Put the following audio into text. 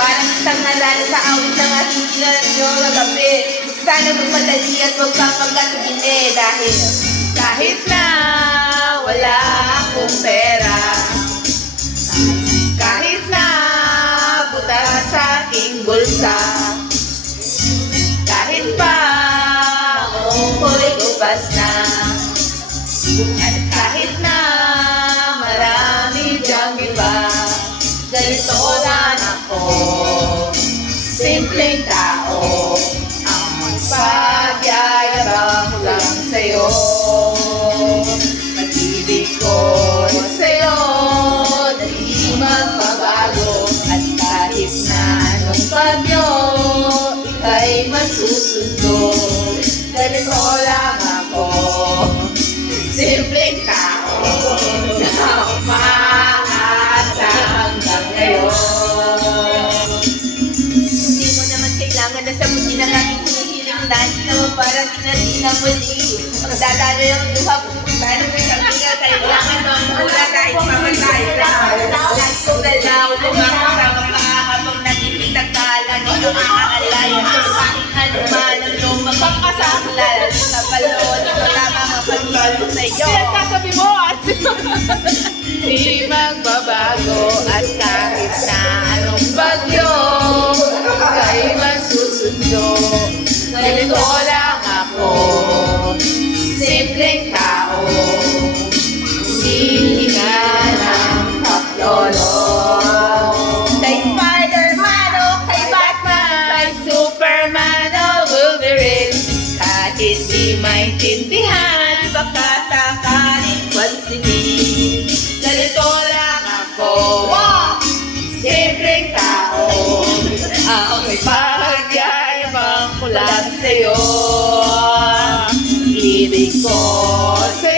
Parang isang nalala sa awit ng ating ginanyo na gabi. Sana magmadali at magpapagkatugin dahil kahit na wala akong pera, kahit na butas sa aking bulsa, kahit pa ako'y gupas na, at kahit na marami dyang iba, ganito lang ako, simpleng tao, ang pagyayabang ko lang sa'yo. Pag-ibig ko sa'yo na di magbabago, at kahit na anong bagyo, ika'y masusundo. Ganito lang ako, simpleng tao, na umaasa hanggang ngayon. Hindi mo naman kailangan na sabutin ang aking hinihiling na ito para di na muli. Magdadalo yung duha kung paano may sabihan, kailangan ng mula kahit mamatay ka. Lahat ko galaw, kumakasama ka habang nakikita ka, lagi kang aaalala. Kahit anuman ang lumang magpapasaklan sa balon, ito lamang ang pagtulong sa iyo. Sabi mo, Di magbabago at kahit na anong bagyo, ika'y masusundo. Ganito lang ako, simpleng tao, hindi ka ng kaplolo. Kay Spider-Man o kay Batman, kay Superman o Wolverine, kahit di maintindihan, baka sakaling pansinin. Ganito lang ako, simpleng tao, ang may pagyayabang ko lang sa'yo. Ibig ko sa'yo